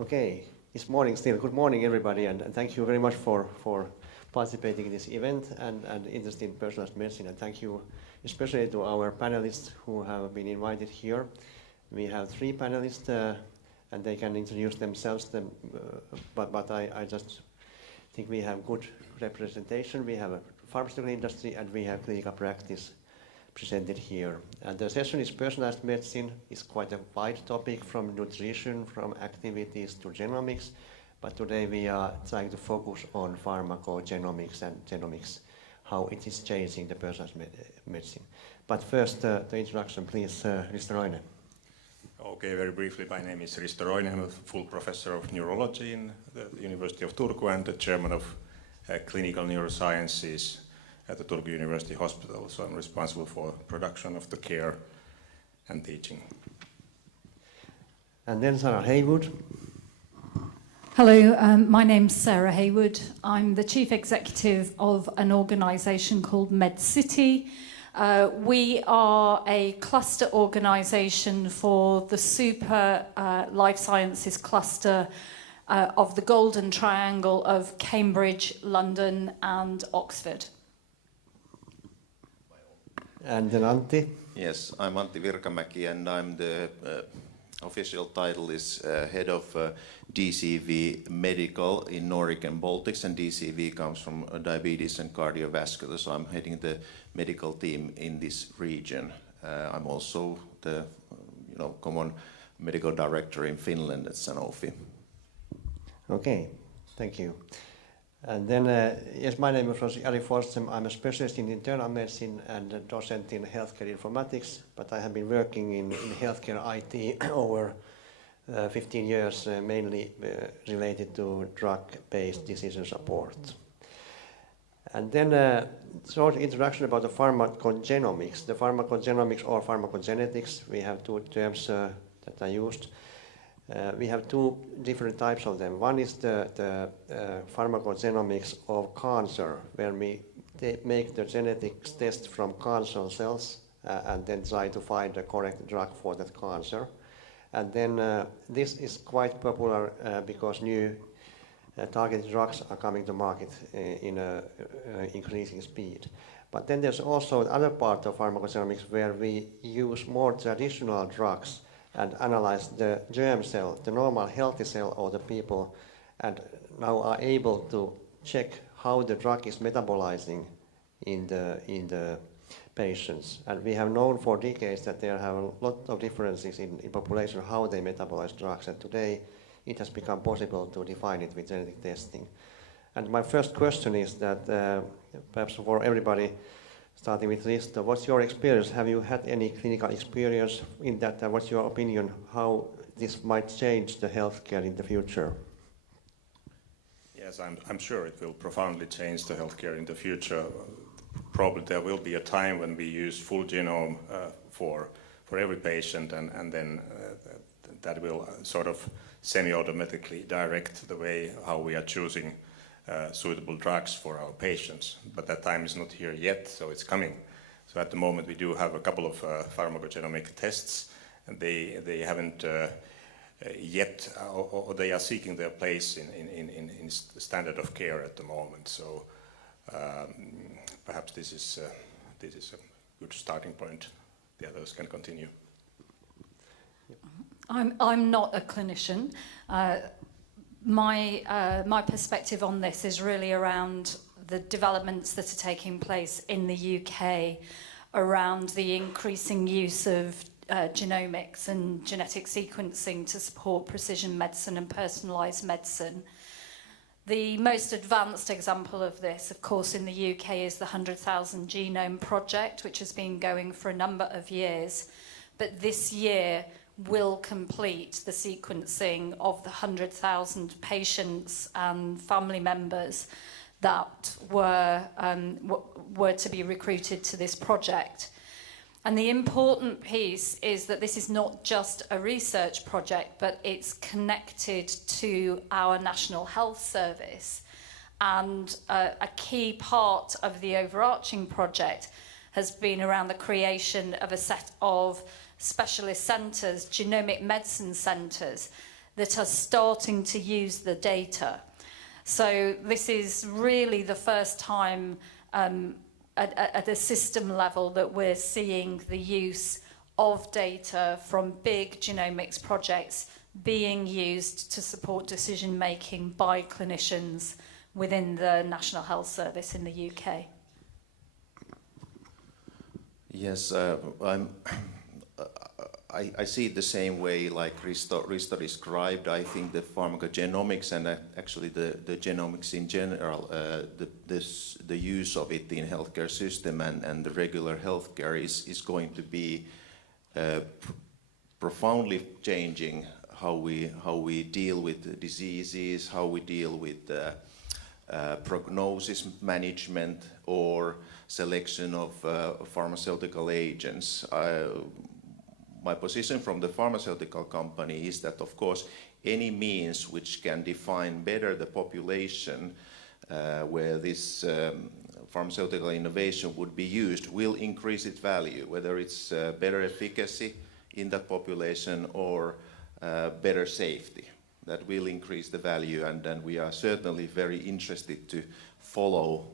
Okay, it's morning still. Good morning, everybody, and thank you very much for participating in this event and interest in personalized medicine. And thank you especially to our panelists who have been invited here. We have 3 panelists, and they can introduce themselves. But I just think we have good representation. We have a pharmaceutical industry, and we have clinical practice presented here. And the session is personalized medicine. It's quite a wide topic, from nutrition, from activities to genomics. But today we are trying to focus on pharmacogenomics and genomics, how it is changing the personalized medicine. But first, the introduction, please, Mr. Roine. Okay, very briefly, my name is Risto Roine. I'm a full professor of neurology in the University of Turku and the chairman of clinical neurosciences at the Turku University Hospital. So I'm responsible for production of the care and teaching. And then Sarah Haywood. Hello, my name's Sarah Haywood. I'm the chief executive of an organisation called MedCity. We are a cluster organisation for the super life sciences cluster of the Golden Triangle of Cambridge, London and Oxford. And then Antti. Yes, I'm Antti Virkamäki, and I'm the official title is head of DCV Medical in Nordics and Baltics, and DCV comes from diabetes and cardiovascular, so I'm heading the medical team in this region. I'm also the common medical director in Finland at Sanofi. Okay, thank you. And then, yes, my name is Jari Forsström. I'm a specialist in internal medicine and a docent in healthcare informatics, but I have been working in healthcare IT over 15 years, mainly related to drug-based decision support. And then a short introduction about the pharmacogenomics. The pharmacogenomics or pharmacogenetics, we have 2 terms that are used. We have 2 different types of them. One is the pharmacogenomics of cancer, where we make the genetics test from cancer cells and then try to find the correct drug for that cancer. And then this is quite popular because new targeted drugs are coming to market in increasing speed. But then there's also another part of pharmacogenomics where we use more traditional drugs and analyze the germ cell, the normal healthy cell of the people, and now are able to check how the drug is metabolizing in the patients. And we have known for decades that there have a lot of differences in population how they metabolize drugs, and today it has become possible to define it with genetic testing. And my first question is that perhaps for everybody, starting with Risto, what's your experience? Have you had any clinical experience in that? And what's your opinion how this might change the healthcare in the future? Yes, I'm sure it will profoundly change the healthcare in the future. Probably there will be a time when we use full genome for every patient, and then that will sort of semi-automatically direct the way how we are choosing suitable drugs for our patients. But that time is not here yet, so it's coming. So at the moment we do have a couple of pharmacogenomic tests, and they haven't yet, or they are seeking their place in standard of care at the moment. So perhaps this is a good starting point. The others can continue. I'm not a clinician. My perspective on this is really around the developments that are taking place in the UK around the increasing use of genomics and genetic sequencing to support precision medicine and personalised medicine. The most advanced example of this, of course, in the UK is the 100,000 Genome Project, which has been going for a number of years. But this year will complete the sequencing of the 100,000 patients and family members that were to be recruited to this project. And the important piece is that this is not just a research project, but it's connected to our National Health Service. And a key part of the overarching project has been around the creation of a set of specialist centres, genomic medicine centres, that are starting to use the data. So this is really the first time at a system level that we're seeing the use of data from big genomics projects being used to support decision making by clinicians within the National Health Service in the UK. Yes, I see it the same way like Risto described. I think the pharmacogenomics and actually the genomics in general, the use of it in healthcare system and the regular healthcare is going to be profoundly changing how we deal with diseases, how we deal with prognosis management or selection of pharmaceutical agents. My position from the pharmaceutical company is that, of course, any means which can define better the population where this pharmaceutical innovation would be used will increase its value, whether it's better efficacy in that population or better safety. That will increase the value, and then we are certainly very interested to follow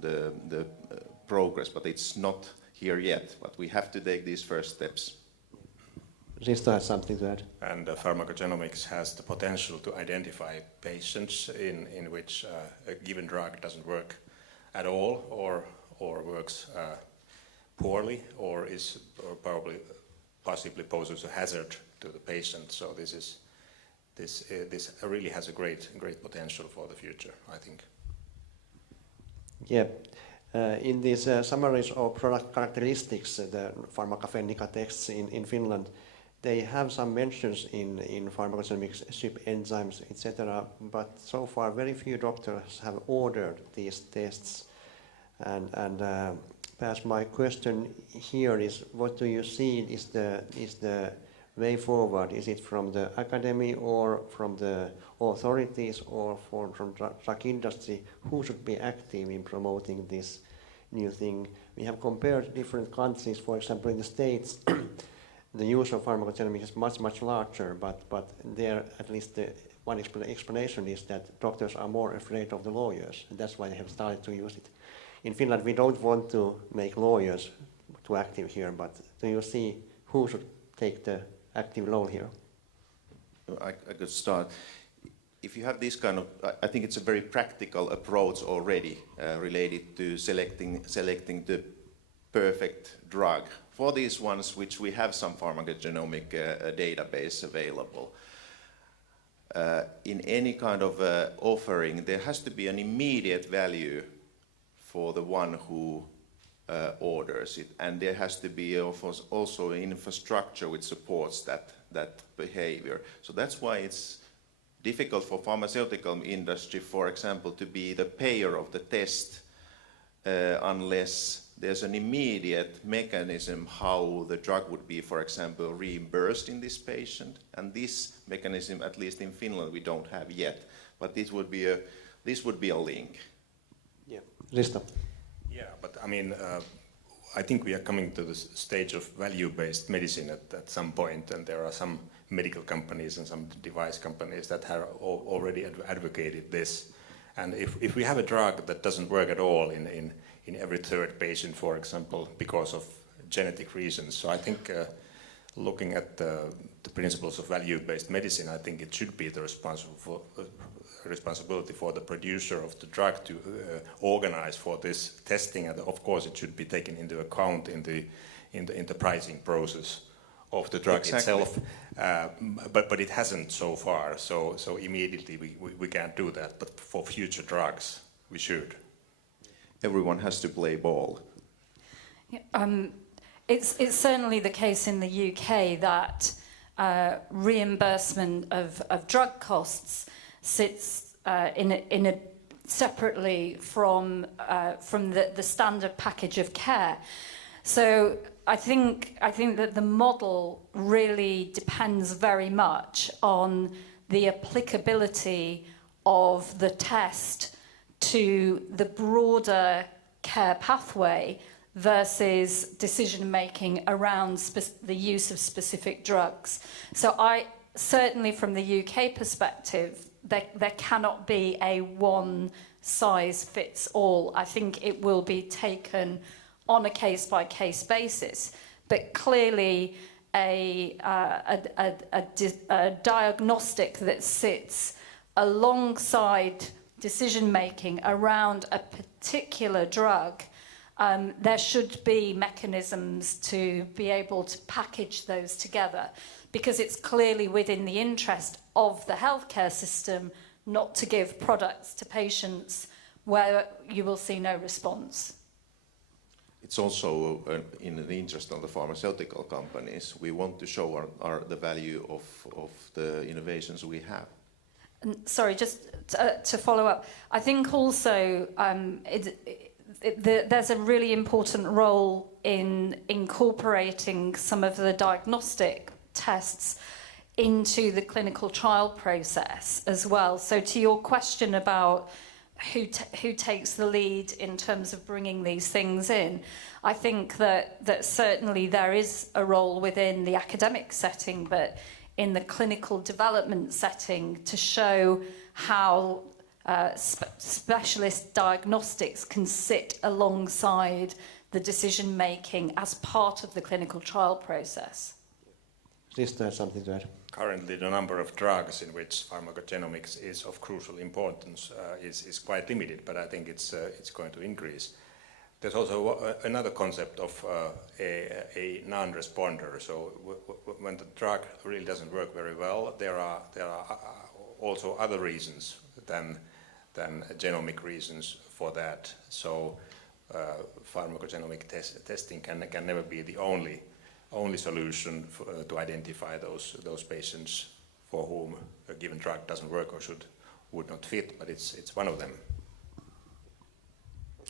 the progress, but it's not here yet, but we have to take these first steps. Risto has something to add. And pharmacogenomics has the potential to identify patients in which a given drug doesn't work at all, or works poorly, or possibly poses a hazard to the patient. So this really has a great potential for the future, I think. Yeah. In these summaries of product characteristics, the Pharmacogenetic texts in Finland, they have some mentions in pharmacogenomics, CPIC enzymes, etc. But so far, very few doctors have ordered these tests. And perhaps my question here is, what do you see is the way forward? Is it from the academy or from the authorities or from drug industry? Who should be active in promoting this new thing? We have compared different countries. For example, in the States, the use of pharmacogenomics is much larger, but there at least one explanation is that doctors are more afraid of the lawyers, and that's why they have started to use it. In Finland, we don't want to make lawyers too active here, but do you see who should take the active role here? I could start. If you have this kind of, I think it's a very practical approach already related to selecting the perfect drug. For these ones which we have some pharmacogenomic database available, in any kind of offering, there has to be an immediate value for the one who orders it, and there has to be also an infrastructure which supports that behavior. So that's why it's difficult for pharmaceutical industry, for example, to be the payer of the test unless there's an immediate mechanism how the drug would be, for example, reimbursed in this patient. And this mechanism, at least in Finland, we don't have yet. But this would be a link. Yeah, Risto. Yeah, but I mean, I think we are coming to the stage of value-based medicine at some point, and there are some medical companies and some device companies that have already advocated this. And if we have a drug that doesn't work at all in every third patient, for example, because of genetic reasons, so I think looking at the principles of value-based medicine, I think it should be the responsibility for the producer of the drug to organize for this testing, and of course it should be taken into account in the pricing process of the drug itself, but it hasn't so far. So immediately we can't do that. But for future drugs, we should. Everyone has to play ball. Yeah, it's certainly the case in the UK that reimbursement of drug costs sits in a separately from the standard package of care. So I think that the model really depends very much on the applicability of the test to the broader care pathway versus decision making around the use of specific drugs. So certainly from the UK perspective, there cannot be a one size fits all. I think it will be taken on a case by case basis, but clearly a diagnostic that sits alongside decision making around a particular drug, there should be mechanisms to be able to package those together, because it's clearly within the interest of the healthcare system not to give products to patients where you will see no response. It's also in the interest of the pharmaceutical companies. We want to show the value of the innovations we have. And sorry, just to follow up, I think also there's a really important role in incorporating some of the diagnostic tests into the clinical trial process as well. So to your question about who takes the lead in terms of bringing these things in, I think that certainly there is a role within the academic setting, but in the clinical development setting, to show how specialist diagnostics can sit alongside the decision making as part of the clinical trial process. Risto has something to add. Currently, the number of drugs in which pharmacogenomics is of crucial importance is quite limited, but I think it's going to increase. There's also another concept of a non-responder. So when the drug really doesn't work very well, there are also other reasons than genomic reasons for that. So pharmacogenomic testing can never be the only solution to identify those patients for whom a given drug doesn't work or would not fit, but it's one of them.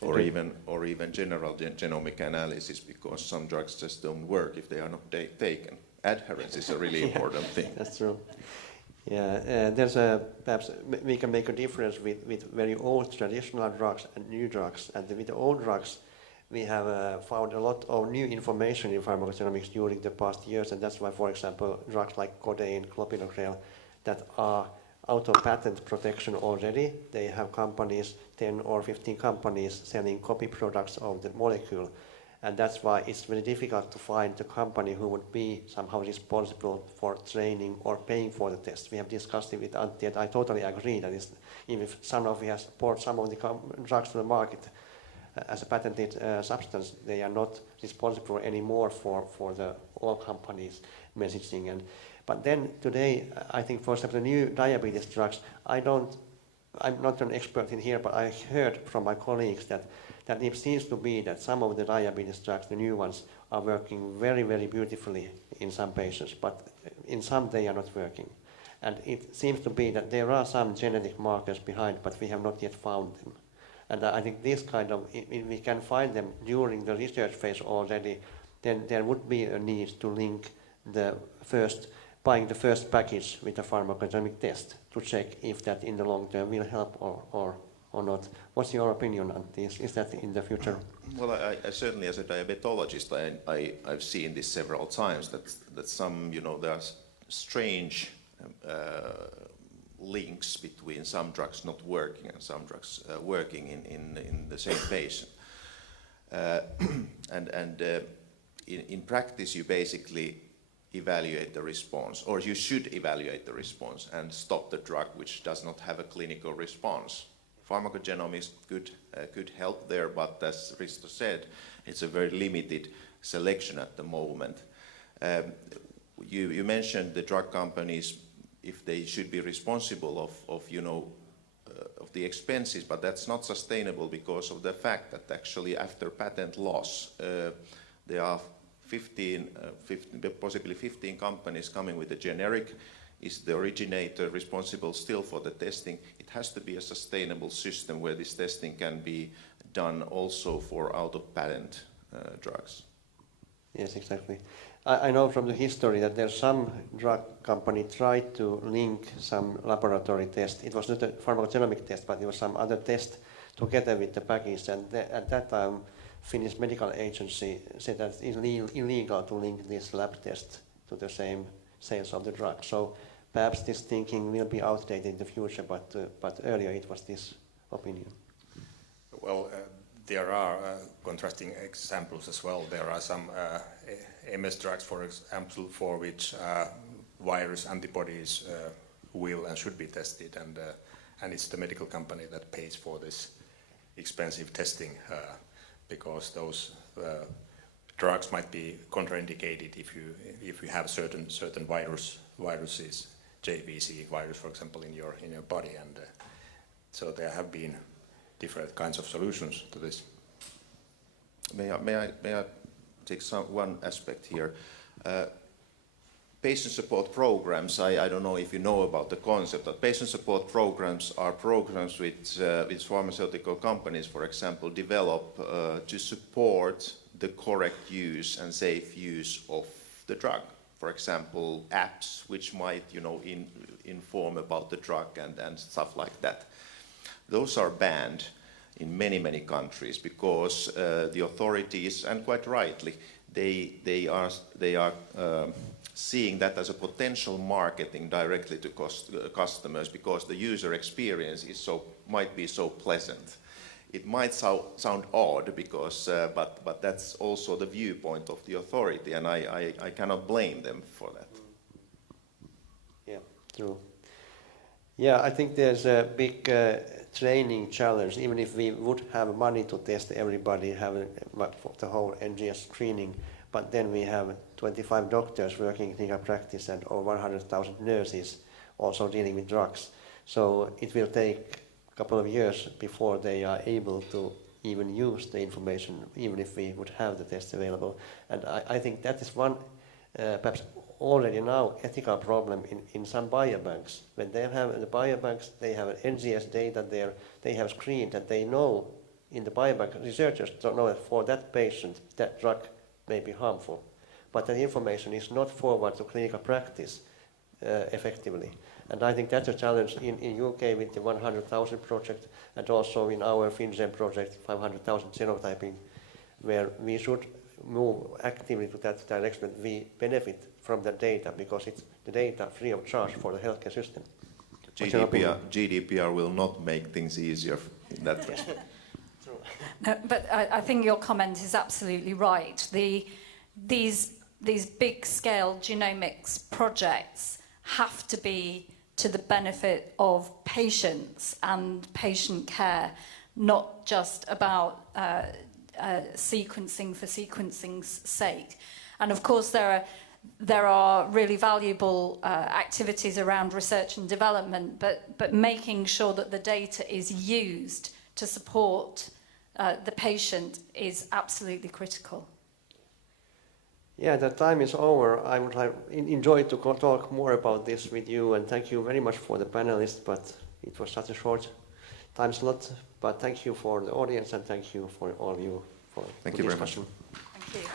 Or even general genomic analysis, because some drugs just don't work if they are not taken. Adherence is a really important thing. That's true. Yeah, perhaps we can make a difference with very old traditional drugs and new drugs. And with the old drugs, we have found a lot of new information in pharmacogenomics during the past years, and that's why, for example, drugs like codeine, clopidogrel, that are out of patent protection already. They have companies, 10 or 15 companies, selling copy products of the molecule. And that's why it's very difficult to find the company who would be somehow responsible for training or paying for the test. We have discussed it with Antti, and I totally agree that even if Sanofi has brought some of the drugs to the market as a patented substance, they are not responsible anymore for the all companies' messaging. But then today, I think for example, the new diabetes drugs, I'm not an expert in here, but I heard from my colleagues that it seems to be that some of the diabetes drugs, the new ones, are working very, very beautifully in some patients, but in some they are not working. And it seems to be that there are some genetic markers behind, but we have not yet found them. And I think this kind of, if we can find them during the research phase already, then there would be a need to link buying the first package with a pharmacogenomic test to check if that in the long term will help or not. What's your opinion on this? Is that in the future? Well, I certainly, as a diabetologist, I've seen this several times that some, there are strange links between some drugs not working and some drugs working in the same patient. In practice, you basically evaluate the response, or you should evaluate the response and stop the drug which does not have a clinical response. Pharmacogenomics could help there, but as Risto said, it's a very limited selection at the moment. You mentioned the drug companies, if they should be responsible of the expenses, but that's not sustainable because of the fact that actually after patent loss, there are possibly 15 companies coming with a generic. Is the originator responsible still for the testing? It has to be a sustainable system where this testing can be done also for out-of-patent drugs. Yes, exactly. I know from the history that there's some drug company tried to link some laboratory test. It was not a pharmacogenomic test, but it was some other test together with the package. And at that time, Finnish medical agency said that it's illegal to link this lab test to the same sales of the drug. So perhaps this thinking will be outdated in the future, but earlier it was this opinion. Well, there are contrasting examples as well. There are some MS drugs, for example, for which virus antibodies will and should be tested, and it's the medical company that pays for this expensive testing because those drugs might be contraindicated if you have certain viruses, JVC virus, for example, in your body, and so there have been different kinds of solutions to this. May I take one aspect here? Patient support programs, I don't know if you know about the concept, but patient support programs are programs which pharmaceutical companies, for example, develop to support the correct use and safe use of the drug. For example, apps which might, inform about the drug and stuff like that. Those are banned in many countries because the authorities, and quite rightly, they are seeing that as a potential marketing directly to customers because the user experience might be so pleasant. It might sound odd because, but that's also the viewpoint of the authority, and I cannot blame them for that. Yeah, true. Yeah, I think there's a big training challenge. Even if we would have money to test everybody, have the whole NGS screening, but then we have 25 doctors working in clinical practice and over 100,000 nurses also dealing with drugs. So it will take a couple of years before they are able to even use the information, even if we would have the test available. And I think that is one, perhaps already now, ethical problem in some biobanks. When they have the biobanks, they have NGS data there, they have screened, and they know in the biobank, researchers don't know that for that patient, that drug may be harmful. But that information is not forward to clinical practice effectively. And I think that's a challenge in UK with the 100,000 project, and also in our FinGen project, 500,000 genotyping, where we should move actively to that direction that we benefit from the data, because it's the data free of charge for the healthcare system. GDPR will not make things easier in that respect. No, but I think your comment is absolutely right. These big-scale genomics projects have to be to the benefit of patients and patient care, not just about sequencing for sequencing's sake. And of course, there are really valuable activities around research and development, but making sure that the data is used to support the patient is absolutely critical. Yeah, the time is over. I would have enjoyed to talk more about this with you, and thank you very much for the panelists, but it was such a short time slot. But thank you for the audience, and thank you for all of you for the discussion. Thank you very much. Thank you.